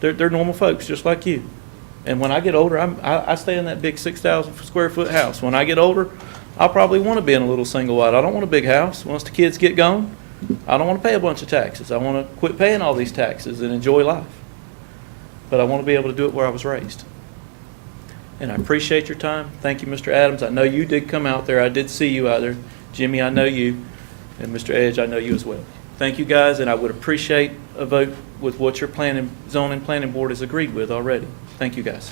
They're normal folks, just like you. And when I get older, I stay in that big 6,000 square foot house. When I get older, I'll probably want to be in a little single wide. I don't want a big house. Once the kids get gone, I don't want to pay a bunch of taxes. I want to quit paying all these taxes and enjoy life. But I want to be able to do it where I was raised. And I appreciate your time. Thank you, Mr. Adams. I know you did come out there. I did see you out there. Jimmy, I know you. And Mr. Edge, I know you as well. Thank you, guys, and I would appreciate a vote with what your zoning planning board has agreed with already. Thank you, guys.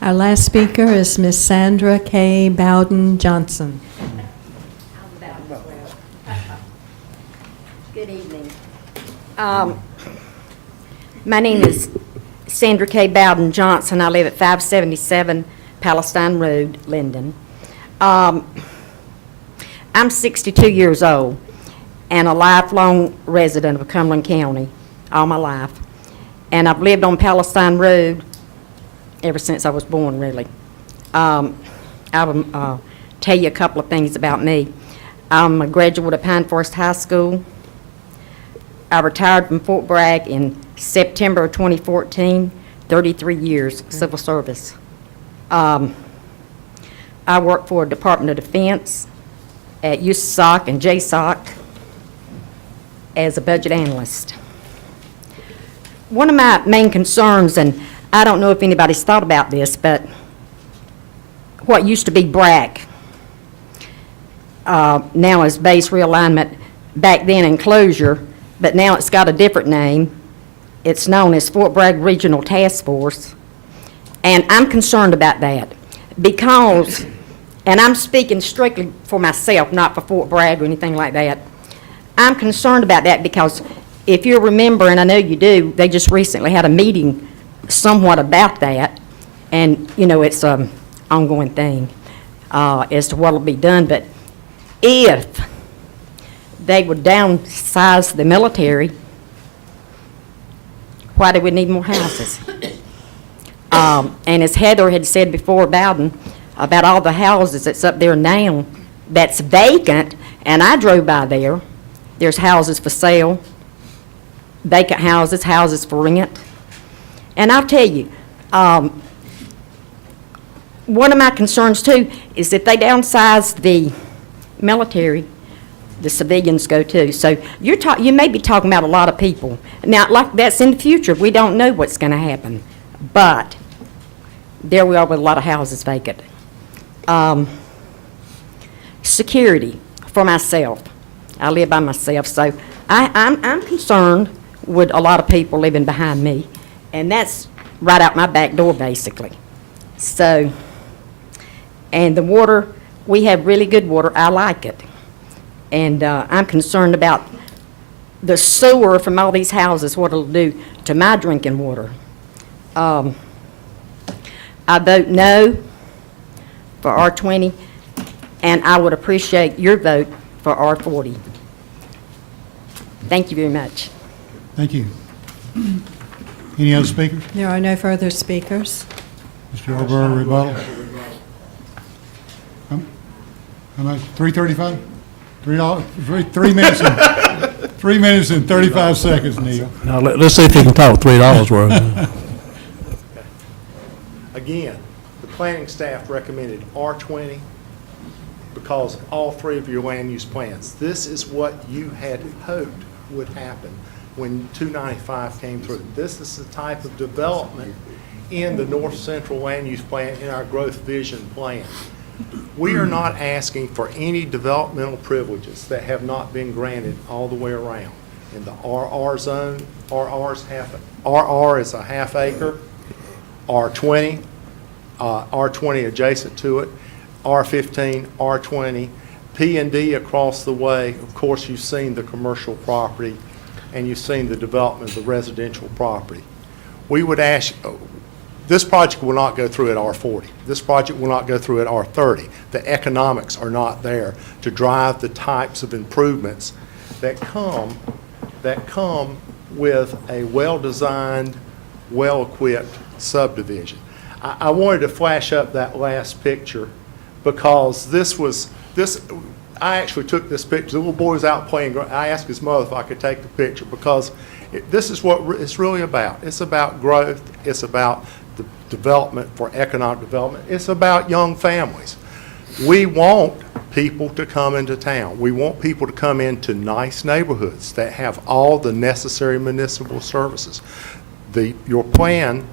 Our last speaker is Miss Sandra K. Bowden Johnson. Good evening. My name is Sandra K. Bowden Johnson. I live at 577 Palestine Road, Linden. I'm 62 years old and a lifelong resident of Cumberland County all my life. And I've lived on Palestine Road ever since I was born, really. I will tell you a couple of things about me. I'm a graduate of Pine Forest High School. I retired from Fort Bragg in September of 2014, 33 years civil service. I work for Department of Defense at USAC and JSOC as a budget analyst. One of my main concerns, and I don't know if anybody's thought about this, but what used to be BRAC now is base realignment, back then enclosure, but now it's got a different name. It's known as Fort Bragg Regional Task Force. And I'm concerned about that because, and I'm speaking strictly for myself, not for Fort Bragg or anything like that. I'm concerned about that because if you remember, and I know you do, they just recently had a meeting somewhat about that. And, you know, it's an ongoing thing as to what will be done. But if they would downsize the military, why do we need more houses? And as Heather had said before, Bowden, about all the houses that's up there now that's vacant, and I drove by there, there's houses for sale, vacant houses, houses for rent. And I'll tell you, one of my concerns too is if they downsize the military, the civilians go too. So you may be talking about a lot of people. Now, like that's in the future. We don't know what's going to happen. But there we are with a lot of houses vacant. Security for myself. I live by myself, so I'm concerned with a lot of people living behind me. And that's right out my back door, basically. So, and the water, we have really good water. I like it. And I'm concerned about the sewer from all these houses, what it'll do to my drinking water. I vote no for R20, and I would appreciate your vote for R40. Thank you very much. Thank you. Any other speakers? There are no further speakers. Mr. Yarborough, rebuttal. How much? $3.35? $3? 3 minutes. 3 minutes and 35 seconds, Neil. Now, let's see if you can talk $3 worth. Again, the planning staff recommended R20 because of all three of your land use plans. This is what you had hoped would happen when 295 came through. This is the type of development in the North Central Land Use Plan in our Growth Vision Plan. We are not asking for any developmental privileges that have not been granted all the way around. In the RR zone, RR is a half acre, R20, R20 adjacent to it, R15, R20, P&D across the way. Of course, you've seen the commercial property and you've seen the development of the residential property. We would ask, this project will not go through at R40. This project will not go through at R30. The economics are not there to drive the types of improvements that come with a well-designed, well-equipped subdivision. I wanted to flash up that last picture because I actually took this picture. The little boy was out playing. I asked his mother if I could take the picture because This is what it's really about. It's about growth. It's about the development for economic development. It's about young families. We want people to come into town. We want people to come into nice neighborhoods that have all the necessary municipal services. Your plan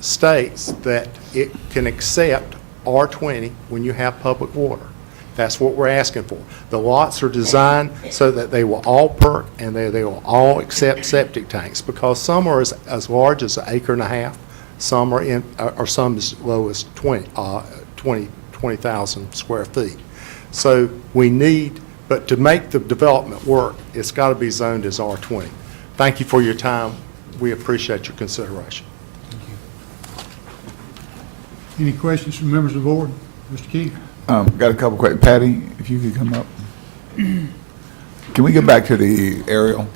states that it can accept R20 when you have public water. That's what we're asking for. The lots are designed so that they will all perk and they will all accept septic tanks, because some are as large as 1.5 acres, some are some as low as 20,000 square feet. So we need, but to make the development work, it's got to be zoned as R20. Thank you for your time. We appreciate your consideration. Any questions from members of the board? Mr. Keith? Got a couple questions. Patty, if you could come up. Can we get back to the aerial?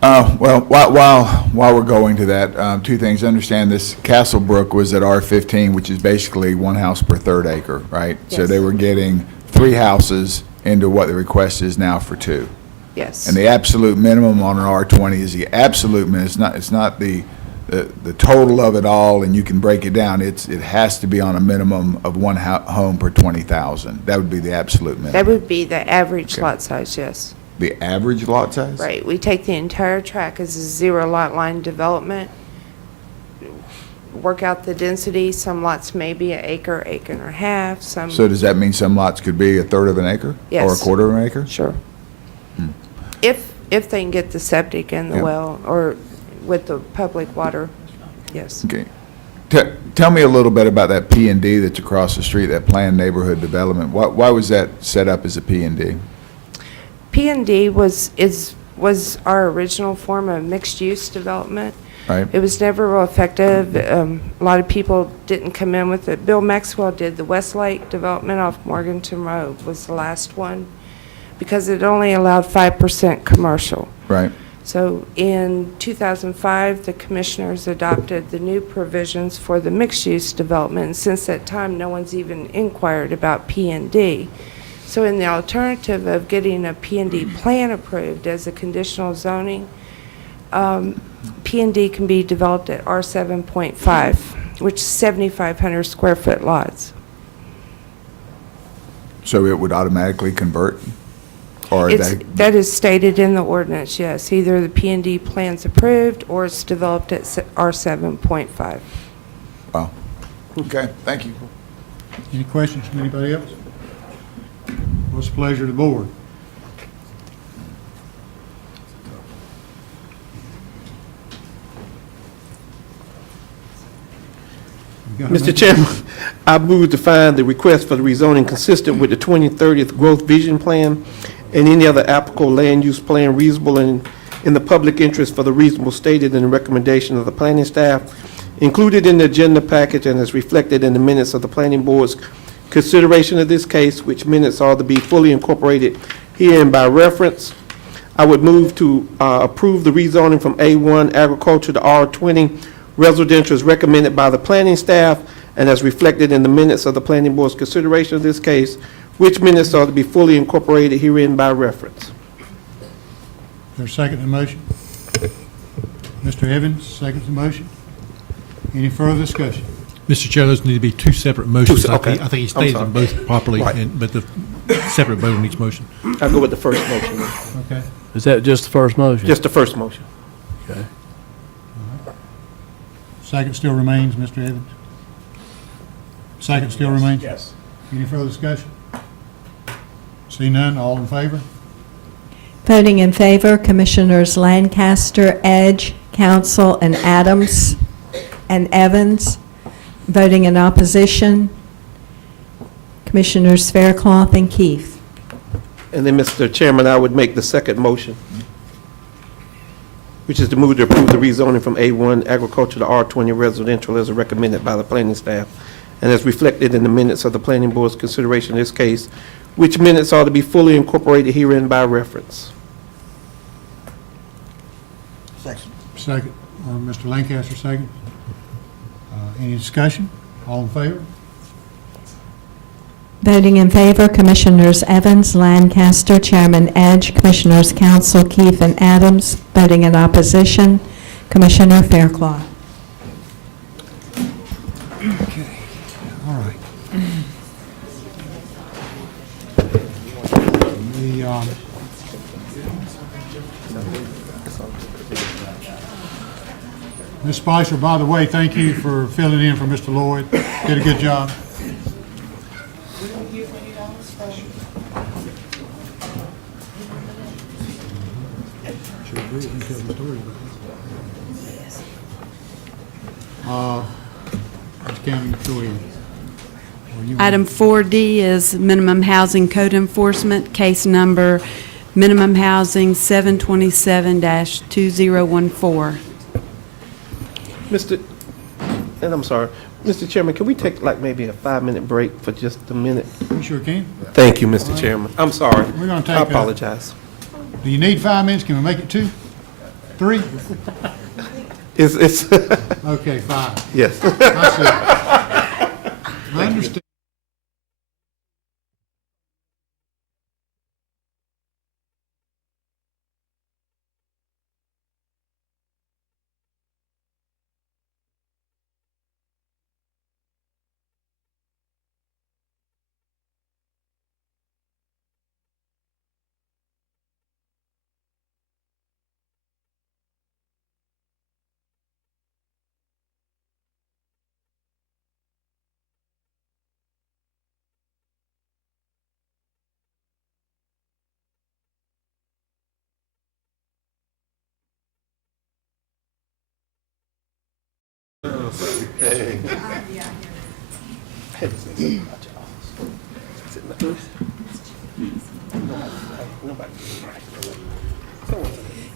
Well, while we're going to that, two things. Understand this Castlebrook was at R15, which is basically 1 house per 3rd acre, right? So Yes. they were getting 3 houses into what the request is now for 2. Yes. And the absolute minimum on an R20 is the absolute minimum. It's not the total of it all, and you can break it down. It has to be on a minimum of 1 home per 20,000. That would be the absolute minimum. That would be the average Okay. lot size, yes. The average lot size? Right. We take the entire tract as a 0 lot line development, work out the density. Some lots may be 1 acre, 1.5 acres, some. So does that mean some lots could be 1/3 of an acre? Or Yes. 1/4 of an acre? Sure. If they can get the septic and the Yeah. well, or with the public water, yes. Okay. Tell me a little bit about that P&D that's across the street, that planned neighborhood development. Why was that set up as a P&D? P&D was our original form of mixed-use development. Right? It was never real effective. A lot of people didn't come in with it. Bill Maxwell did the Westlake development off Morganton Road, was the last one, because it only allowed 5% commercial. Right. So in 2005, the commissioners adopted the new provisions for the mixed-use development, and since that time, no one's even inquired about P&D. So in the alternative of getting a P&D plan approved as a conditional zoning, P&D can be developed at R7.5, which is 7,500 square foot lots. So it would automatically convert? Or That is stated in the ordinance, yes. Either the P&D plan's approved or it's developed at R7.5. Wow. Okay, thank you. Any questions from anybody else? What's the pleasure of the board? Mr. Chairman, I move to find the request for the rezoning consistent with the 2030th Growth Vision Plan and any other applicable land use plan reasonable and in the public interest for the reasonable stated in the recommendation of the planning staff, included in the agenda package and as reflected in the minutes of the planning board's consideration of this case, which minutes are to be fully incorporated herein by reference. I would move to approve the rezoning from A1 agriculture to R20 residential as recommended by the planning staff and as reflected in the minutes of the planning board's consideration of this case, which minutes are to be fully incorporated herein by reference. Is there a second to the motion? Mr. Evans, seconds the motion. Any further discussion? Mr. Chair, those need to be 2 separate motions. Okay. I think he I'm stated sorry. them both properly, Right. but the separate vote on each motion. I'll go with the first motion, then. Okay. Is that just the first motion? Just the first motion. Okay. Second still remains, Mr. Evans? Second still remains? Yes. Any further discussion? See none, all in favor? Voting in favor, Commissioners Lancaster, Edge, Council, and Adams, and Evans. Voting in opposition, Commissioners Faircloth and Keith. And then, Mr. Chairman, I would make the second motion, which is to move to approve the rezoning from A1 agriculture to R20 residential as recommended by the planning staff and as reflected in the minutes of the planning board's consideration of this case, which minutes are to be fully incorporated herein by reference. Second, Mr. Lancaster, second. Any discussion? All in favor? Voting in favor, Commissioners Evans, Lancaster, Chairman Edge, Commissioners Council Keefe and Adams. Voting in opposition, Commissioner Fairclough. All right. Ms. Spicer, by the way, thank you for filling in for Mr. Lloyd. Did a good job. Ms. Campbell, go ahead. Or you want- Item 4D is minimum housing code enforcement, case number minimum housing 727-2014. Mr., and I'm sorry, Mr. Chairman, can we take like maybe a 5-minute break for just a minute? You sure can. Thank you, Mr. Chairman. I'm sorry. We're gonna take I a- apologize. Do you need 5 minutes? Can we make it 2? 3? It's, Okay, 5. yes. I see. I understand.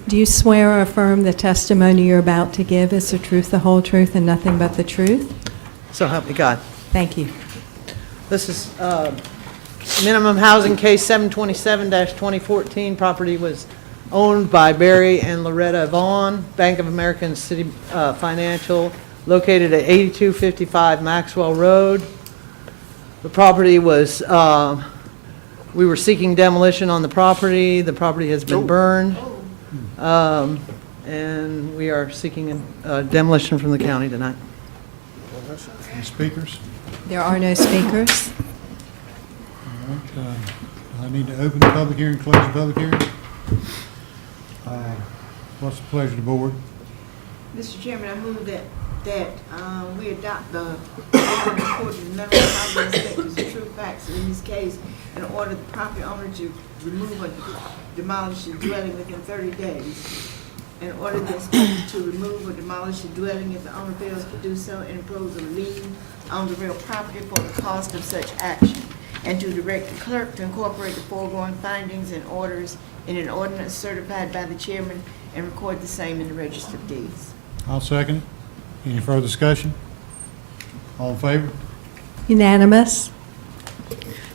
Do you swear or affirm the testimony you're about to give is the truth, the whole truth, and nothing but the truth? So help me God. Thank you. This is minimum housing case 727-2014. Property was owned by Barry and Loretta Vaughn, Bank of America and City Financial, located at 8255 Maxwell Road. The property was, we were seeking demolition on the property. The property has been burned. And we are seeking demolition from the county tonight. Any speakers? There are no speakers. All right, I need to open the public hearing, close the public hearing. What's the pleasure of the board? Mr. Chairman, I move that we adopt the report of the minimum housing inspectors of true facts in this case and order the property owner to remove or demolish the dwelling within 30 days. And order the inspector to remove or demolish the dwelling if the owner fails to do so and impose a lien on the real property for the cost of such action. And to direct the clerk to incorporate the foregoing findings and orders in an ordinance certified by the chairman and record the same in the register of deeds. I'll second it. Any further discussion? All in favor? Unanimous.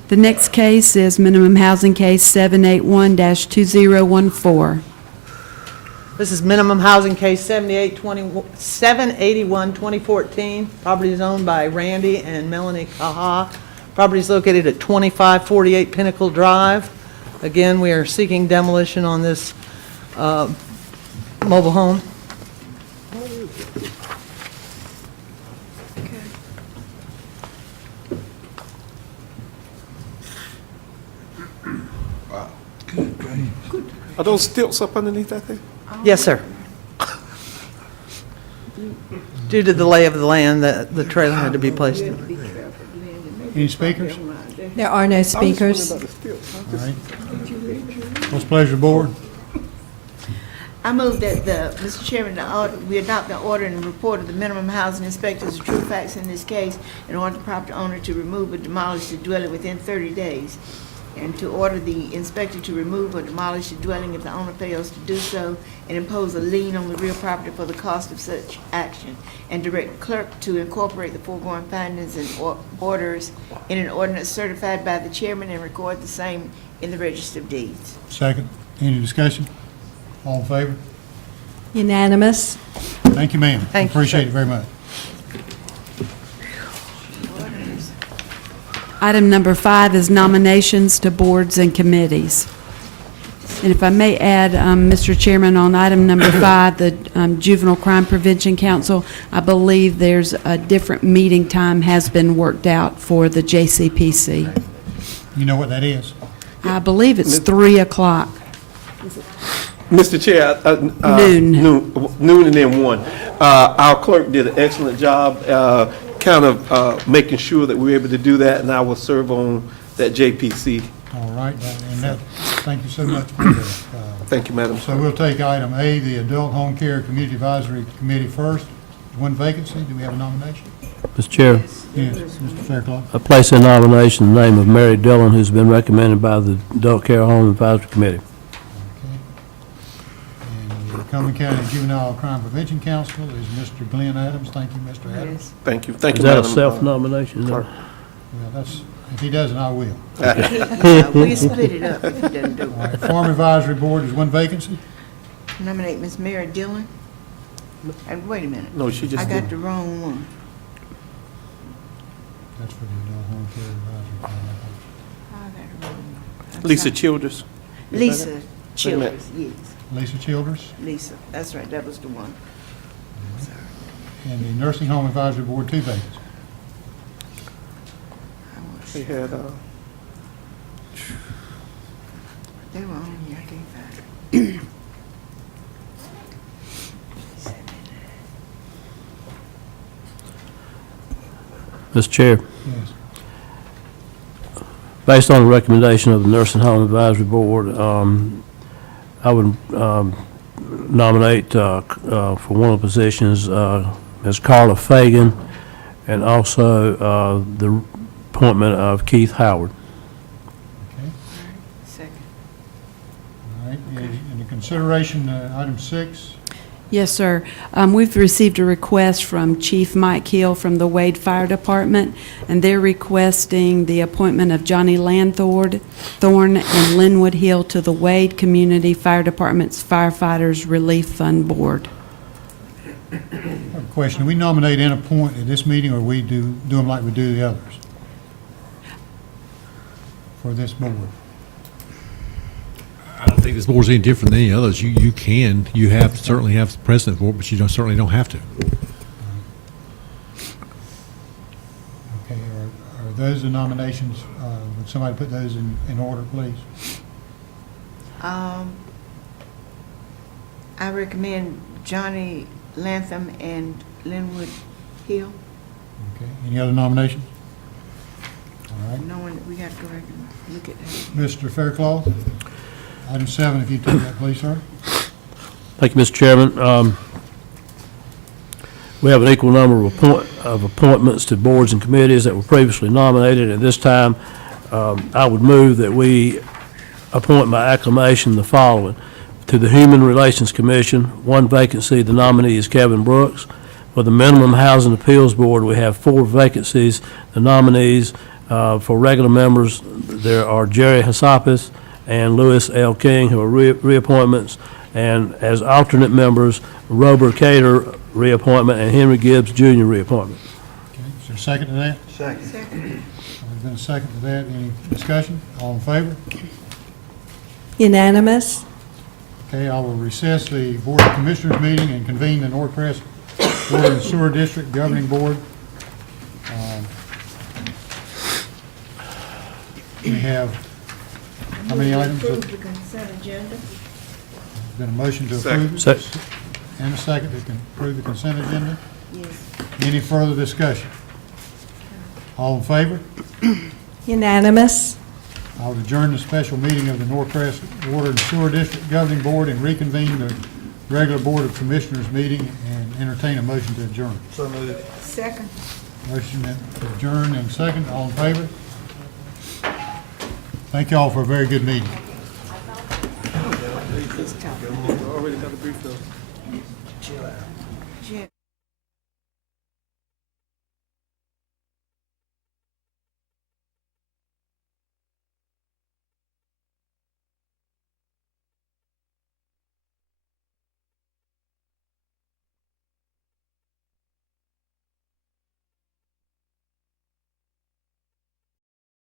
The next case is minimum housing case 781-2014. This is minimum housing case 781-2014. Property is owned by Randy and Melanie Kaha. Property is located at 2548 Pinnacle Drive. Again, we are seeking demolition on this mobile home. Are those stilts up underneath that thing? Yes, sir. Due to the lay of the land, the trailer had to be placed in. Any speakers? There are no speakers. All right. What's the pleasure of the board? I move that Mr. Chairman, we adopt the order and report of the minimum housing inspectors of true facts in this case and order the property owner to remove or demolish the dwelling within 30 days. And to order the inspector to remove or demolish the dwelling if the owner fails to do so and impose a lien on the real property for the cost of such action. And direct the clerk to incorporate the foregoing findings and orders in an ordinance certified by the chairman and record the same in the register of deeds. Second. Any discussion? All in favor? Unanimous. Thank you, ma'am. Thank you, Appreciate sir. it very much. Item number 5 is nominations to boards and committees. And if I may add, Mr. Chairman, on item number 5, the Juvenile Crime Prevention Council, I believe there's a different meeting time has been worked out for the JCPC. You know what that is? I believe it's 3 o'clock. Mr. Chair, Noon. Noon and then 1. Our clerk did an excellent job kind of making sure that we were able to do that, and I will serve on that JPC. All right, and that, thank you so much for that. Thank you, Madam. So we'll take item A, the Adult Home Care Community Advisory Committee first. One vacancy, do we have a nomination? Mr. Chair, Yes, Mr. Fairclough. I place in nomination the name of Mary Dillon, who's been recommended by the Adult Care Home Advisory Committee. Okay. And the Cumberland County Juvenile Crime Prevention Council is Mr. Glenn Adams. Thank you, Mr. Adams. Thank you. Thank Is you, that a Madam. self-nomination? Clerk. Well, that's, if he doesn't, I will. We split it up if he doesn't do All it. right, Farm Advisory Board is one vacancy. Nominate Ms. Mary Dillon. And wait a minute, No, she I just got did. the wrong one. That's for the Adult Home Care Advisory I got the wrong one. I'm Lisa sorry. Childers. Lisa minute. Childers, yes, Committee. Lisa Childers. Lisa, that's right, that was the one. And the Nursing Home Advisory Board, two vacancies. I was- They had, They were on here, I can't find it. Mr. Chair, Yes. based on the recommendation of the Nursing Home Advisory Board, I would nominate for one of the positions Ms. Carla Fagan, and also the appointment of Keith Howard. Okay. Second. All right. In the consideration, item 6, Yes, sir. We've received a request from Chief Mike Hill from the Wade Fire Department, and they're requesting the appointment of Johnny Lanthorn and Linwood Hill to the Wade Community Fire Department's Firefighters Relief Fund Board. I have a question. We nominate and appoint at this meeting, or we do them like we do the others? For this board? I don't think this board's any different than any others. You certainly have precedent for it, but you certainly don't have to. Okay, are those the nominations? Would somebody put those in order, please? I recommend Johnny Lantham and Linwood Hill, Okay, any other nominations? All right. knowing that we got to go back and look at that. Mr. Fairclough, item 7, if you take that, please, sir. Thank you, Mr. Chairman. We have an equal number of appointments to boards and committees that were previously nominated. At this time, I would move that we appoint by acclamation the following. To the Human Relations Commission, one vacancy, the nominee is Kevin Brooks. For the Minimum Housing Appeals Board, we have 4 vacancies. The nominees for regular members, there are Jerry Hassapis and Louis L. King, who are reappointments. And as alternate members, Robert Cater, reappointment, and Henry Gibbs Jr., reappointment. Okay, is there a second to that? Second. There's been a second to that. Any discussion? All in favor? Unanimous? Okay, I will recess the Board of Commissioners meeting and convene the Northcrest Water and Sewer District Governing Board. We have, how many items? Approve the consent agenda. Been a motion to approve it? Second. And a second to approve the consent agenda. Yes. Any further discussion? All in favor? Unanimous? I will adjourn the special meeting of the Northcrest Water and Sewer District Governing Board and reconvene the regular Board of Commissioners meeting and entertain a motion to adjourn. Second. Motion to adjourn and second. All in favor? Thank you all for a very good meeting. already got a brief, though.